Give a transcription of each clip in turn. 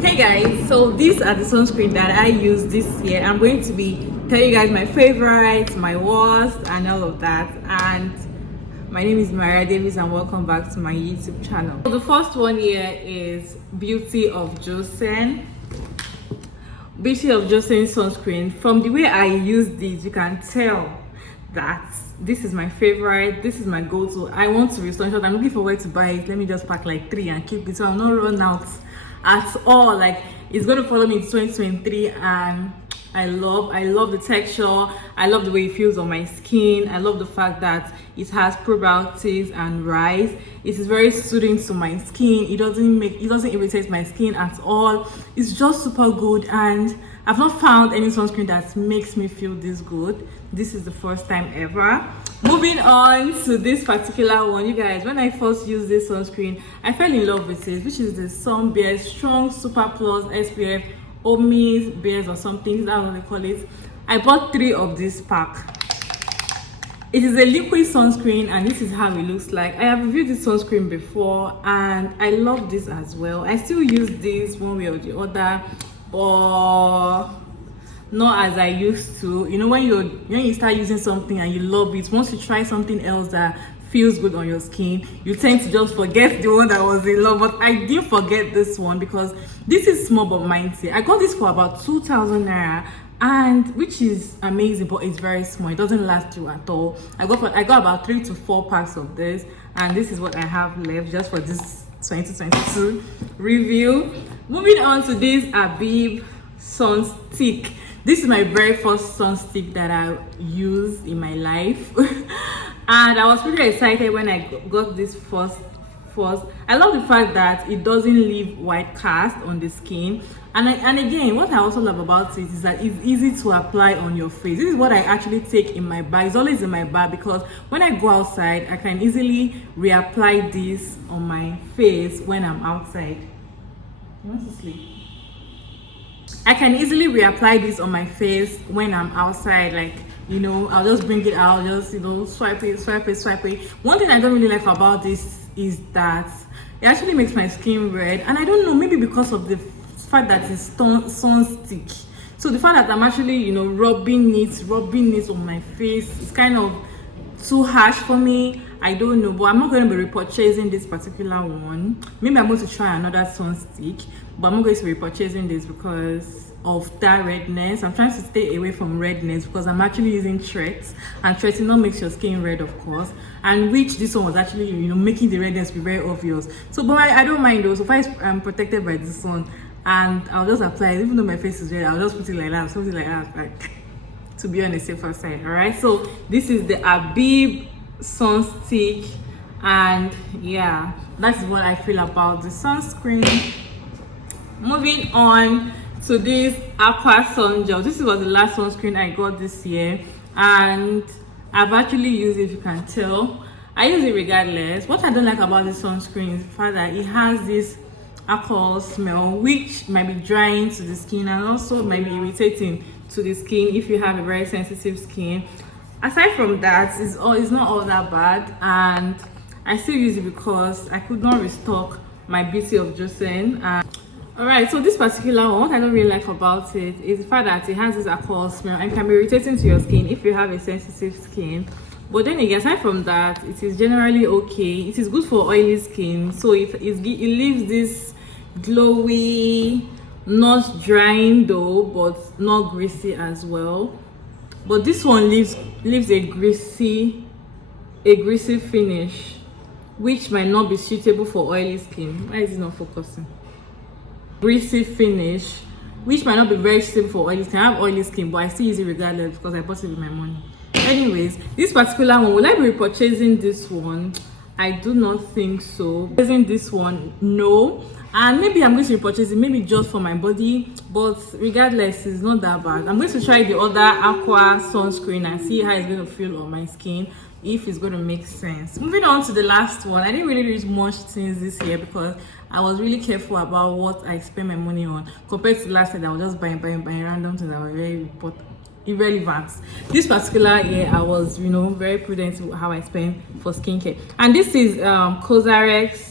Hey guys, so these are the sunscreen that I use this year. I'm going to be telling you guys my favorites, my worst, and all of that. And my name is Maria Davis, and welcome back to my YouTube channel. So the first one here is Beauty of Joseon. Beauty of Joseon sunscreen. From the way I use these, you can tell that this is my favorite. This is my go-to. I want to restore short. I'm looking forward to buy it. Let me just pack like 3 and keep it so I'm not run out at all. Like, it's going to follow me in 2023, and I love the texture. I love the way it feels on my skin. I love the fact that it has probiotics and rice. It is very soothing to my skin. It doesn't irritate my skin at all. It's just super good, and I've not found any sunscreen that makes me feel this good. This is the first time ever. Moving on to this particular one, you guys, when I first used this sunscreen, I fell in love with it, which is the Sun Bear Strong Super Plus SPF Omis Bears or something. That's what they call it. I bought 3 of this pack. It is a liquid sunscreen, and this is how it looks like. I have reviewed this sunscreen before, and I love this as well. I still use this one way or the other, or not as I used to. You know, when you start using something and you love it, once you try something else that feels good on your skin, you tend to just forget the one that was in love. But I didn't forget this one because this is small but mighty. I got this for about 2,000 naira, and which is amazing, but it's very small. It doesn't last you at all. I got about 3 to 4 packs of this, and this is what I have left just for this 2022 review. Moving on to this Abib sun stick. This is my very first sun stick that I used in my life. And I was pretty excited when I got this first. I love the fact that it doesn't leave white cast on the skin. And again, what I also love about it is that it's easy to apply on your face. This is what I actually take in my bag. It's always in my bag because when I go outside, I can easily reapply this on my face when I'm outside. You want to sleep? I can easily reapply this on my face when I'm outside. Like, you know, I'll just bring it out, just, you know, swipe it. One thing I don't really like about this is that it actually makes my skin red, and I don't know, maybe because of the fact that it's sun stick. So the fact that I'm actually, you know, rubbing it on my face, it's kind of too harsh for me. I don't know, but I'm not going to be repurchasing this particular one. Maybe I'm going to try another sun stick, but I'm not going to be repurchasing this because of that redness. I'm trying to stay away from redness because I'm actually using threats, and tretinoin makes your skin red, of course, and which this one was actually, you know, making the redness be very obvious. So but I don't mind though. So far I'm protected by this one, and I'll just apply it. Even though my face is red, I'll just put it like that, something like that, like, to be on the safer side. All right, so this is the Abib sun stick, and yeah, that's what I feel about the sunscreen. Moving on to this Aqua Sun Gel. This was the last sunscreen I got this year, and I've actually used it. If you can tell, I use it regardless. What I don't like about this sunscreen is the fact that it has this alcohol smell, which might be drying to the skin and also might be irritating to the skin if you have a very sensitive skin. Aside from that, it's not all that bad, and I still use it because I could not restock my Beauty of Joseon. Alright, so this particular one, what I don't really like about it is the fact that it has this alcohol smell and can be irritating to your skin if you have a sensitive skin. But then again, aside from that, it is generally okay. It is good for oily skin, so it leaves this glowy, not drying though, but not greasy as well. But this one leaves a greasy finish, which might not be suitable for oily skin. Why is it not focusing? Greasy finish, which might not be very suitable for oily skin. I have oily skin, but I still use it regardless because I bought it with my money. Anyways, this particular one, will I be repurchasing this one? I do not think so. Repurchasing this one, no. And maybe I'm going to repurchase it, maybe just for my body, but regardless, it's not that bad. I'm going to try the other Aqua sunscreen and see how it's going to feel on my skin, if it's going to make sense. Moving on to the last one, I didn't really use much things this year because I was really careful about what I spend my money on compared to last year. I was just buying random things that were very irrelevant. This particular year, I was, you know, very prudent with how I spend for skincare. And this is Cosrx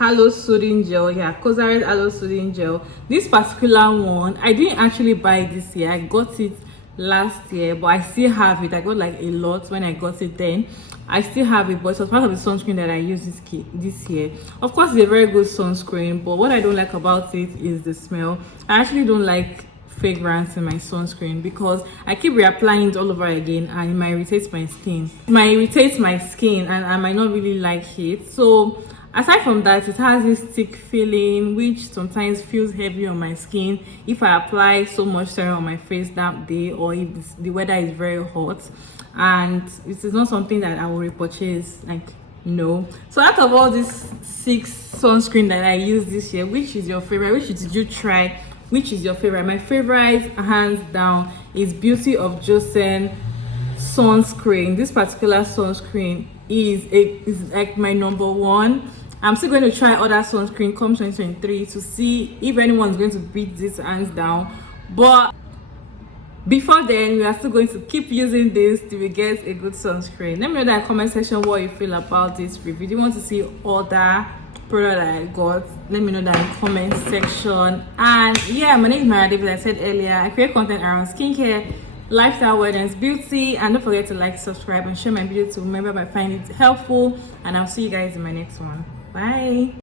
Aloe Soothing Gel. Yeah, Cosrx Aloe Soothing Gel. This particular one, I didn't actually buy it this year. I got it last year, but I still have it. I got like a lot when I got it then. I still have it, but it was part of the sunscreen that I used this year. Of course, it's a very good sunscreen, but what I don't like about it is the smell. I actually don't like fragrance in my sunscreen because I keep reapplying it all over again and it might irritate my skin. It might irritate my skin and I might not really like it. So aside from that, it has this thick feeling which sometimes feels heavy on my skin if I apply so much serum on my face that day, or if the weather is very hot, and it is not something that I will repurchase. Like, no. So out of all these 6 sunscreen that I used this year, which is your favorite? Which did you try? Which is your favorite? My favorite, hands down, is Beauty of Joseon sunscreen. This particular sunscreen is like my number one. I'm still going to try other sunscreen come 2023 to see if anyone's going to beat this hands down, but before then we are still going to keep using this till we get a good sunscreen. Let me know in the comment section what you feel about this review. Do you want to see other product that I got? Let me know that in the comment section. And yeah, my name is Mara David. I said earlier, I create content around skincare, lifestyle, wellness, beauty, and don't forget to like, subscribe, and share my video to remember if I find it helpful. And I'll see you guys in my next one. Bye.